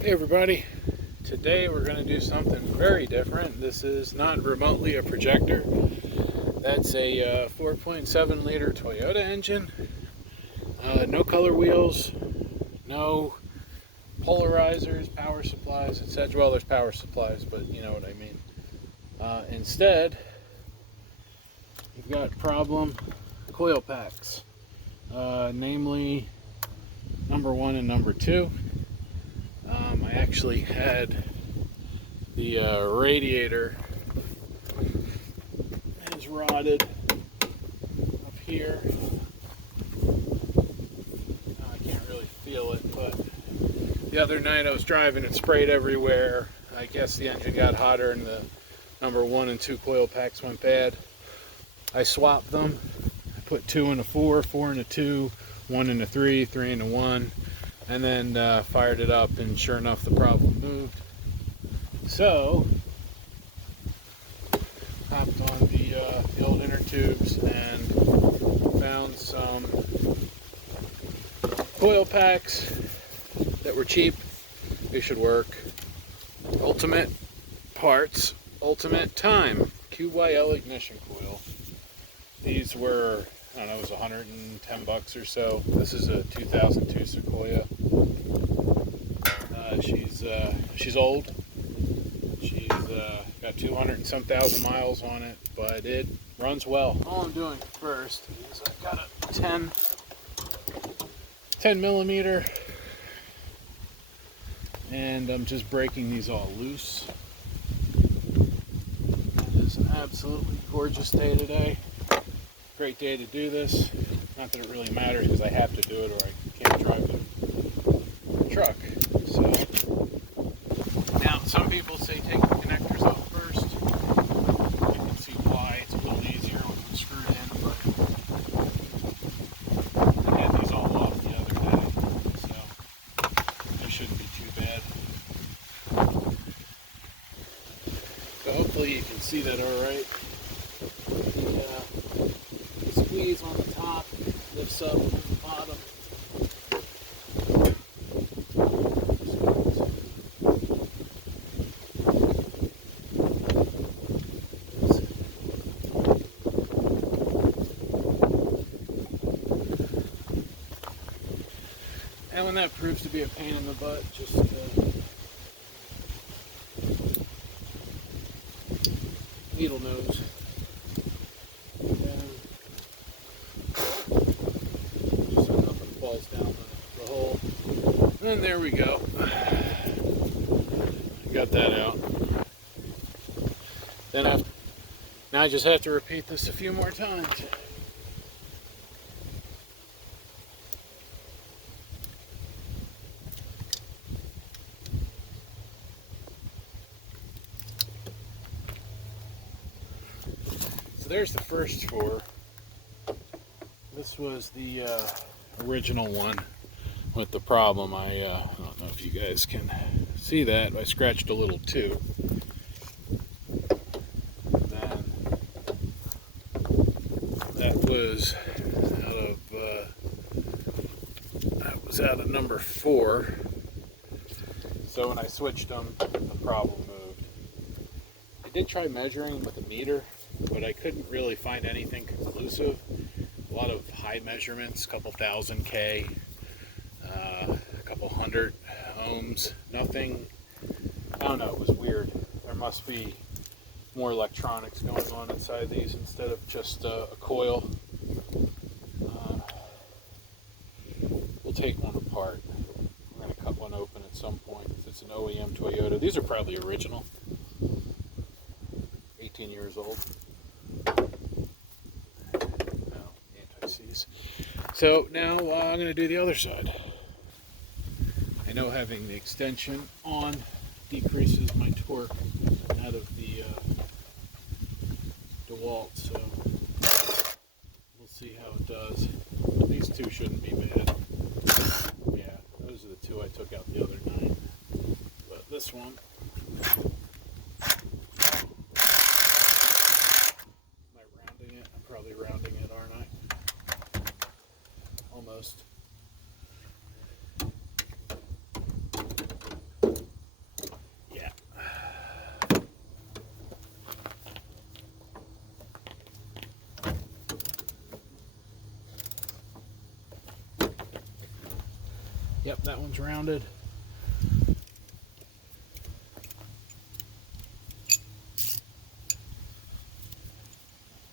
Hey everybody, today we're going to do something very different. This is not remotely a projector. That's a 4.7 liter Toyota engine. No color wheels, no polarizers, power supplies, etc. Well, there's power supplies, but you know what I mean. Instead, you've got problem coil packs, namely number 1 and number 2. I actually had the radiator is rotted up here. I can't really feel it, but the other night I was driving, it sprayed everywhere. I guess the engine got hotter and the number 1 and 2 coil packs went bad. I swapped them. I put 2 in a 4, 4 in a 2, 1 in a 3, 3 in a 1. And then fired it up, and sure enough, the problem moved. So, hopped on the old inner tubes and found some coil packs that were cheap. They should work. Ultimate parts, ultimate time. QYL ignition coil. These were, I don't know, it was 110 bucks or so. This is a 2002 Sequoia. She's old. She's got 200 and some thousand miles on it, but it runs well. All I'm doing first is I've got a 10 millimeter, and I'm just breaking these all loose. It is an absolutely gorgeous day today. Great day to do this. Not that it really matters because I have to do it or I can't drive the truck. So now some people say take the connectors off first. You can see why it's a little easier with them screwed in, but I had these all off the other day, so they shouldn't be too bad. So hopefully you can see that all right. The squeeze on the top lifts up the bottom. And when that proves to be a pain in the butt, just needle nose. Just so nothing falls down the hole. And there we go. Got that out. Then now I just have to repeat this a few more times. There's the first 4. This was the original one with the problem. I don't know if you guys can see that. I scratched a little too. Then that was out of number 4. So when I switched them, the problem moved. I did try measuring with a meter, but I couldn't really find anything conclusive. A lot of high measurements, a couple thousand K, a couple hundred ohms, nothing. I don't know, it was weird. There must be more electronics going on inside these instead of just a coil. We'll take one apart. We're going to cut one open at some point. If it's an OEM Toyota, these are probably original. 18 years old. So now I'm going to do the other side. I know having the extension on decreases my torque out of the DeWalt, so we'll see how it does. These two shouldn't be bad. Yeah, those are the 2 I took out the other night. But this one, am I rounding it? I'm probably rounding it, aren't I? Almost. Yep, that one's rounded.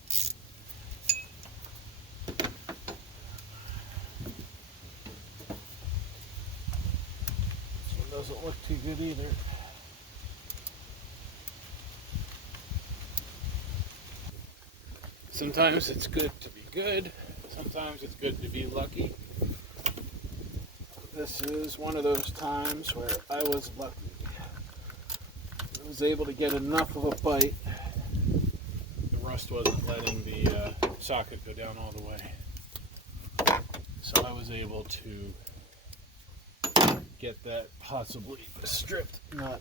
This one doesn't look too good either. Sometimes it's good to be good. Sometimes it's good to be lucky. This is one of those times where I was lucky. I was able to get enough of a bite. The rust wasn't letting the socket go down all the way. So I was able to get that possibly stripped nut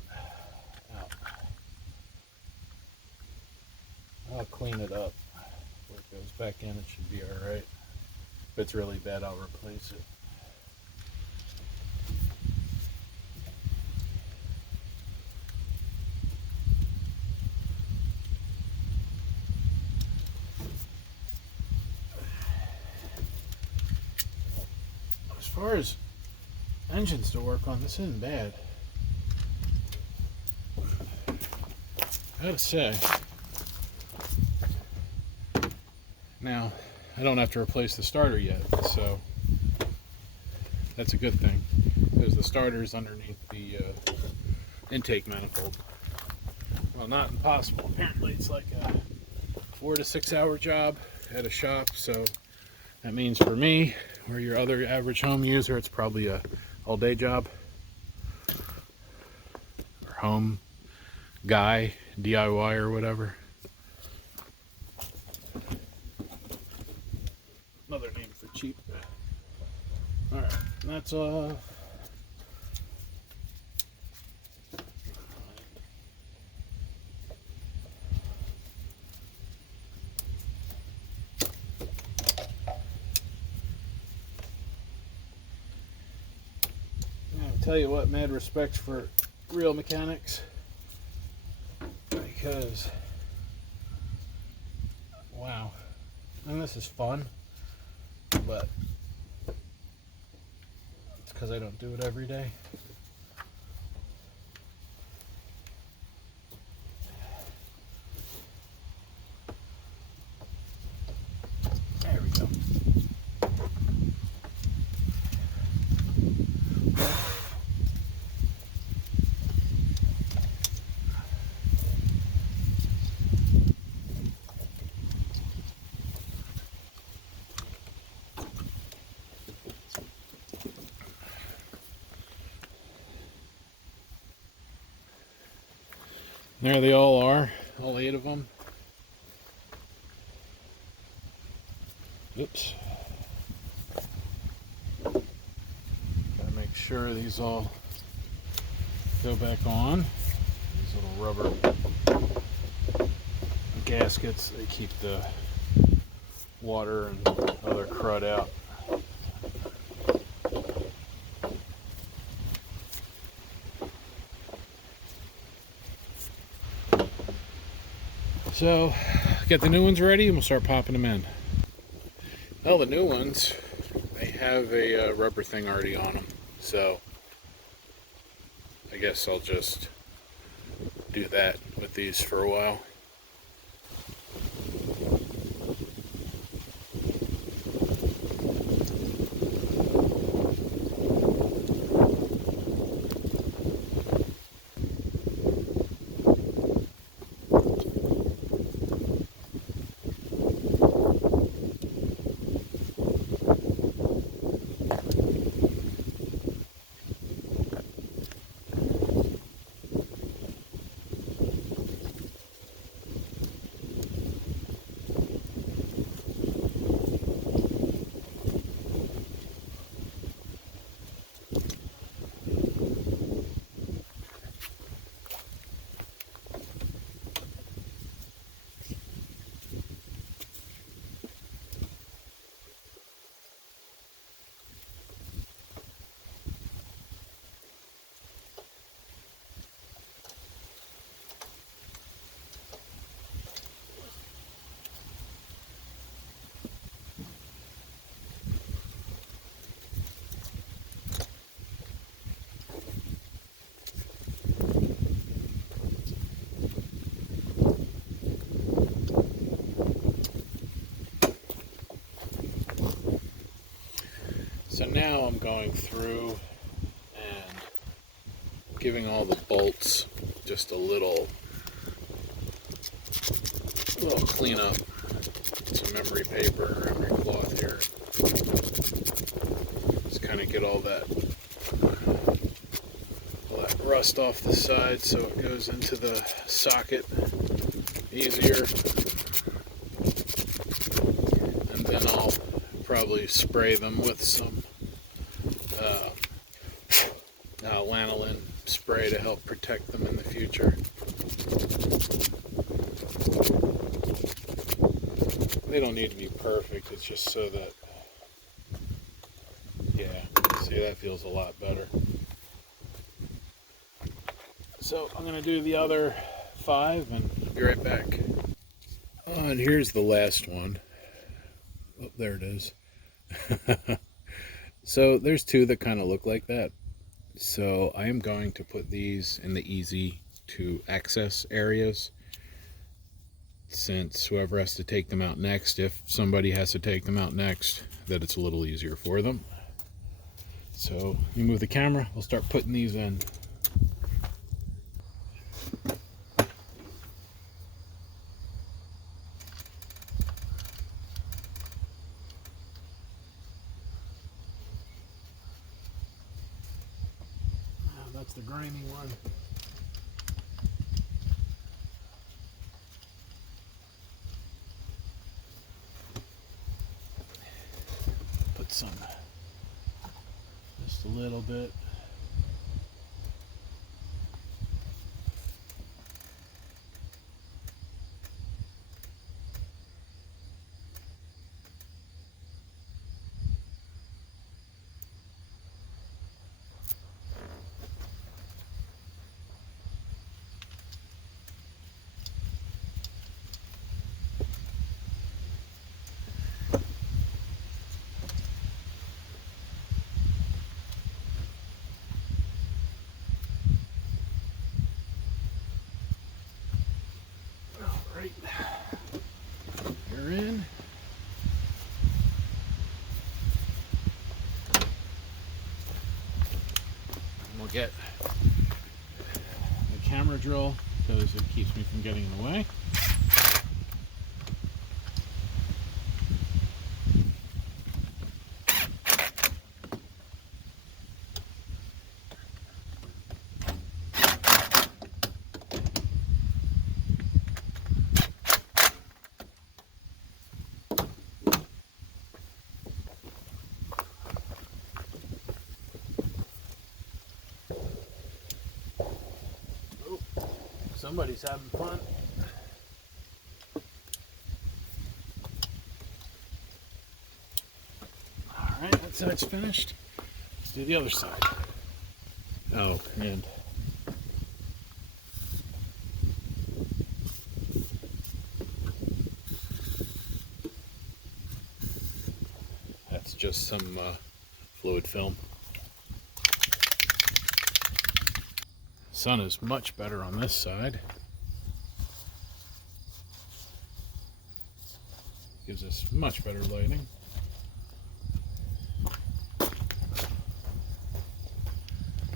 out. I'll clean it up. Where it goes back in, it should be alright. If it's really bad, I'll replace it. As far as engines to work on, this isn't bad. I gotta say. Now, I don't have to replace the starter yet, so that's a good thing, because the starter is underneath the intake manifold. Well, not impossible. Apparently it's like a 4 to 6 hour job at a shop, so that means for me, or your other average home user, it's probably a all-day job. Or home guy, DIY or whatever. Another name for cheap. Alright, that's off. I'll tell you what, mad respect for real mechanics, because wow, and this is fun, but it's because I don't do it every day. There we go. There they all are, all 8 of them. Oops. Gotta make sure these all go back on. These little rubber gaskets, they keep the water and other crud out. So, get the new ones ready and we'll start popping them in. Well, the new ones, they have a rubber thing already on them, so I guess I'll just do that with these for a while. So now I'm going through and giving all the bolts just a little cleanup. Some memory paper, memory cloth here. Just kind of get all that rust off the side so it goes into the socket easier. And then I'll probably spray them with some lanolin spray to help protect them in the future. They don't need to be perfect, it's just so that, yeah, see, that feels a lot better. So I'm going to do the other 5 and be right back. And here's the last one. Oh, there it is. So there's 2 that kind of look like that. So I am going to put these in the easy to access areas, since whoever has to take them out next, if somebody has to take them out next, that it's a little easier for them. So let me move the camera, we'll start putting these in. That's the grimy one. Put some, just a little bit. Right, you're in. And we'll get the camera drill because it keeps me from getting in the way. Somebody's having fun. Alright, that's how it's finished. Let's do the other side. Oh, and that's just some fluid film. Sun is much better on this side. Gives us much better lighting.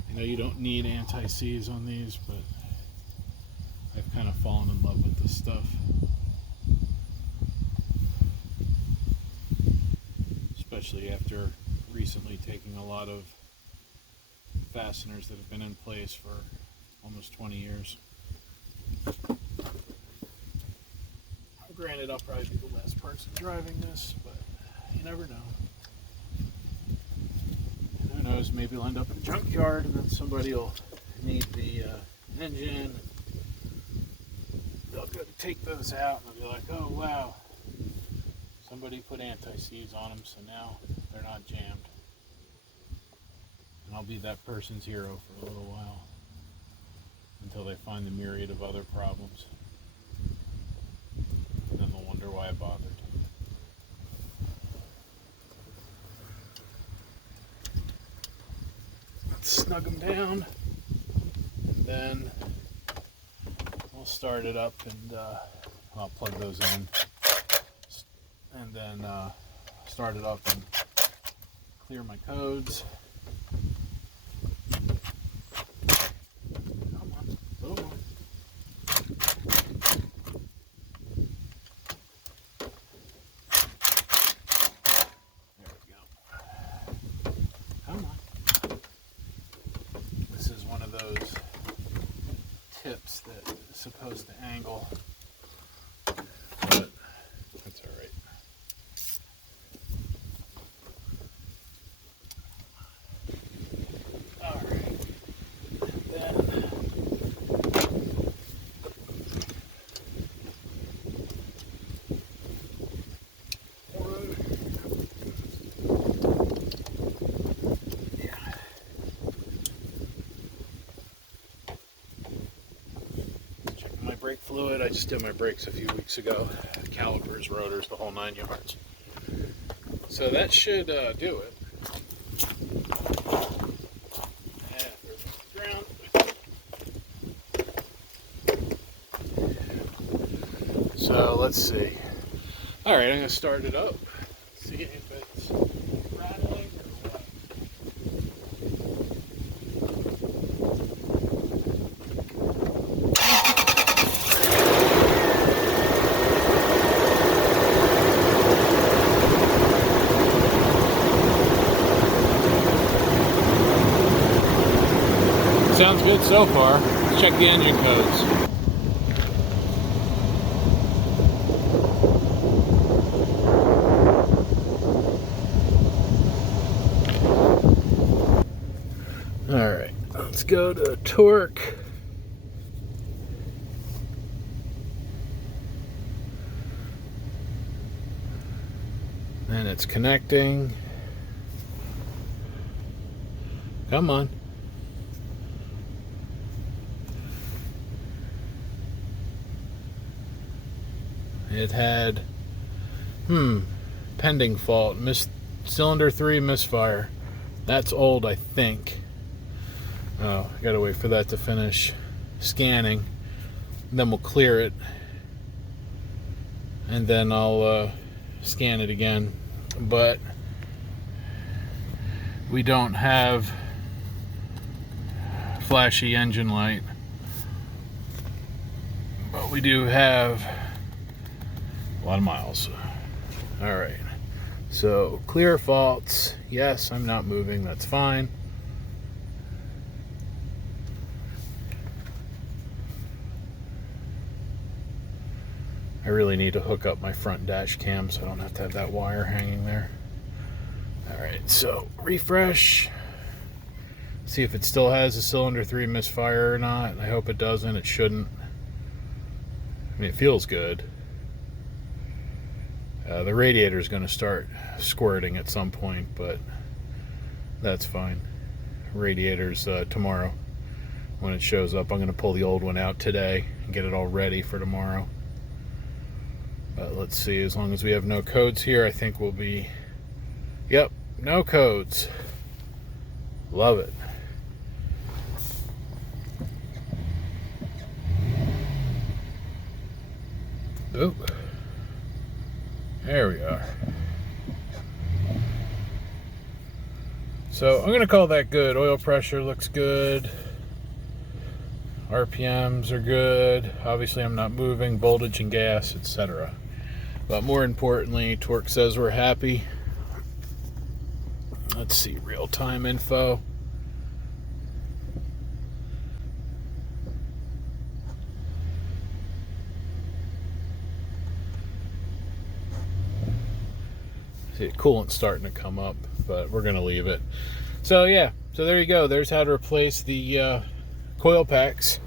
You know, you don't need anti-seize on these, but I've kind of fallen in love with this stuff. Especially after recently taking a lot of fasteners that have been in place for almost 20 years. Granted, I'll probably be the last person driving this, but you never know. And who knows, maybe I'll end up in a junkyard and then somebody will need the engine. They'll go to take those out and they'll be like, oh wow, somebody put anti-seize on them, so now they're not jammed. And I'll be that person's hero for a little while, until they find the myriad of other problems. And then they'll wonder why I bothered. Let's snug them down, and then we'll start it up, and I'll plug those in, and then start it up and clear my codes. Come on, a little more. There we go. Come on. This is one of those tips that is supposed to angle, but that's all right. All right. Then brake fluid. I just did my brakes a few weeks ago. Calipers, rotors, the whole 9 yards. So that should do it. Ground. So let's see. All right, I'm gonna start it up. See if it's rattling or what. Sounds good so far. Let's check the engine codes. All right, let's go to torque. And it's connecting. Come on. It had, pending fault, cylinder 3 misfire. That's old, I think. Oh, I gotta wait for that to finish scanning. Then we'll clear it. And then I'll scan it again. But we don't have flashy engine light. But we do have a lot of miles. All right, so clear faults. Yes, I'm not moving, that's fine. I really need to hook up my front dash cam so I don't have to have that wire hanging there. All right, so refresh. See if it still has a cylinder 3 misfire or not. I hope it doesn't. It shouldn't. I mean, it feels good. The radiator is going to start squirting at some point, but that's fine. Radiator's tomorrow when it shows up. I'm going to pull the old one out today and get it all ready for tomorrow. But let's see, as long as we have no codes here, I think we'll be... Yep, no codes. Love it. Oop. There we are. So I'm going to call that good. Oil pressure looks good. RPMs are good. Obviously I'm not moving. Voltage and gas, etc. But more importantly, torque says we're happy. Let's see, real-time info. Coolant's starting to come up, but we're gonna leave it. So yeah, so there you go. There's how to replace the coil packs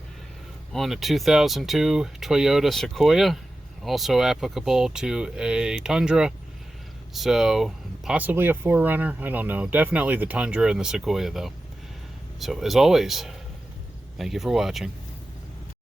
on a 2002 Toyota Sequoia, also applicable to a Tundra, so possibly a 4Runner, I don't know. Definitely the Tundra and the Sequoia though. So as always, thank you for watching.